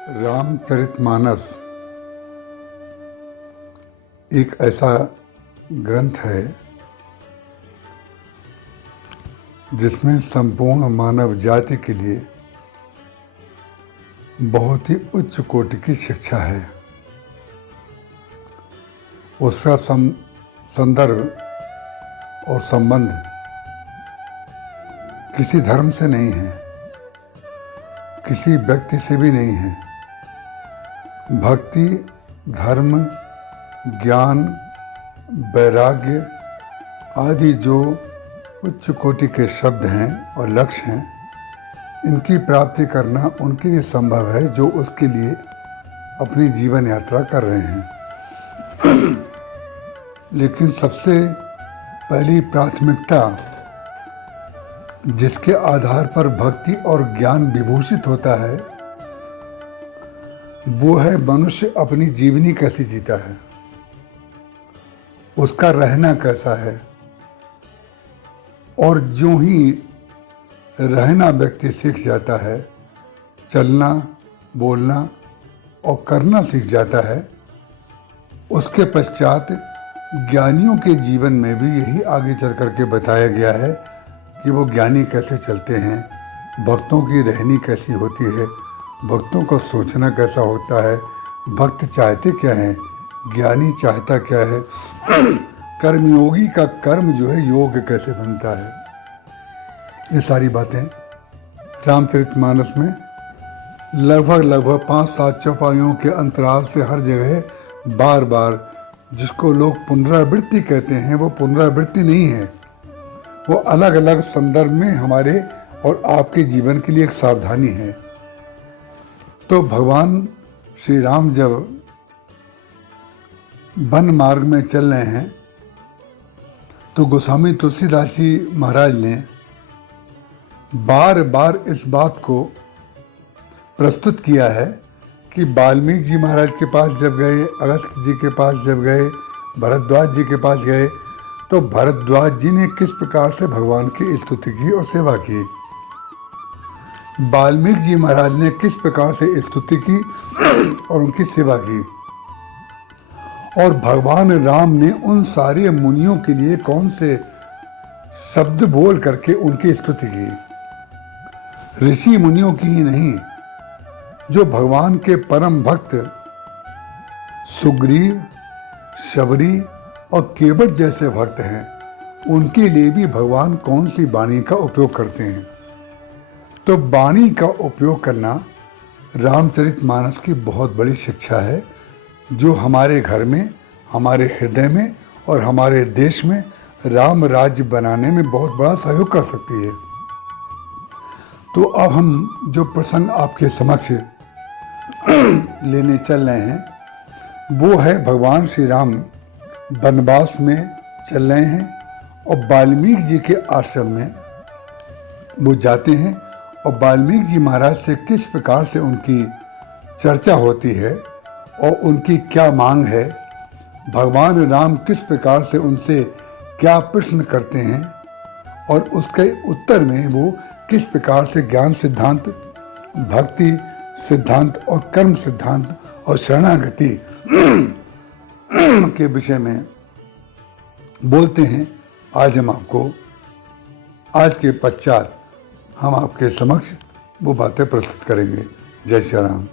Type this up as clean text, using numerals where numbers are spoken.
रामचरितमानस एक ऐसा ग्रंथ है जिसमें संपूर्ण मानव जाति के लिए बहुत ही उच्च कोटि की शिक्षा है। उसका संदर्भ और संबंध किसी धर्म से नहीं है, किसी व्यक्ति से भी नहीं है। भक्ति, धर्म, ज्ञान, वैराग्य आदि जो उच्च कोटि के शब्द हैं और लक्ष्य हैं, इनकी प्राप्ति करना उनके लिए संभव है जो उसके लिए अपनी जीवन यात्रा कर रहे हैं। लेकिन सबसे पहली प्राथमिकता जिसके आधार पर भक्ति और ज्ञान विभूषित होता है वो है मनुष्य अपनी जीवनी कैसी जीता है, उसका रहना कैसा है। और जो ही रहना व्यक्ति सीख जाता है, चलना, बोलना और करना सीख जाता है, उसके पश्चात ज्ञानियों के जीवन में भी यही आगे चल करके बताया गया है कि वो ज्ञानी कैसे चलते हैं, भक्तों की रहनी कैसी होती है, भक्तों को सोचना कैसा होता है, भक्त चाहते क्या हैं, ज्ञानी चाहता क्या है, कर्मयोगी का कर्म जो है योग कैसे बनता है। ये सारी बातें रामचरितमानस में लगभग 5-7 चौपाइयों के अंतराल से हर जगह बार बार, जिसको लोग पुनरावृत्ति कहते हैं, वो पुनरावृत्ति नहीं है, वो अलग अलग संदर्भ में हमारे और आपके जीवन के लिए एक सावधानी है। तो भगवान श्री राम जब वन मार्ग में चल रहे हैं तो गोस्वामी तुलसीदास जी महाराज ने बार बार इस बात को प्रस्तुत किया है कि वाल्मीकि जी महाराज के पास जब गए, अगस्त जी के पास जब गए, भरद्वाज जी के पास गए, तो भरद्वाज जी ने किस प्रकार से भगवान की स्तुति की और सेवा की, वाल्मीकि जी महाराज ने किस प्रकार से स्तुति की और उनकी सेवा की, और भगवान राम ने उन सारे मुनियों के लिए कौन से शब्द बोल करके उनकी स्तुति की। ऋषि मुनियों की ही नहीं, जो भगवान के परम भक्त सुग्रीव, शबरी और केवट जैसे भक्त हैं, उनके लिए भी भगवान कौन सी वाणी का उपयोग करते हैं। तो वाणी का उपयोग करना रामचरितमानस की बहुत बड़ी शिक्षा है, जो हमारे घर में, हमारे हृदय में और हमारे देश में राम राज्य बनाने में बहुत बड़ा सहयोग कर सकती है। तो अब हम जो प्रसंग आपके समक्ष लेने चल रहे हैं वो है भगवान श्री राम वनवास में चल रहे हैं और वाल्मीकि जी के आश्रम में वो जाते हैं और वाल्मीकि जी महाराज से किस प्रकार से उनकी चर्चा होती है और उनकी क्या मांग है, भगवान राम किस प्रकार से उनसे क्या प्रश्न करते हैं और उसके उत्तर में वो किस प्रकार से ज्ञान सिद्धांत, भक्ति सिद्धांत और कर्म सिद्धांत और शरणागति के विषय में बोलते हैं। आज के पश्चात हम आपके समक्ष वो बातें प्रस्तुत करेंगे। जय श्री राम।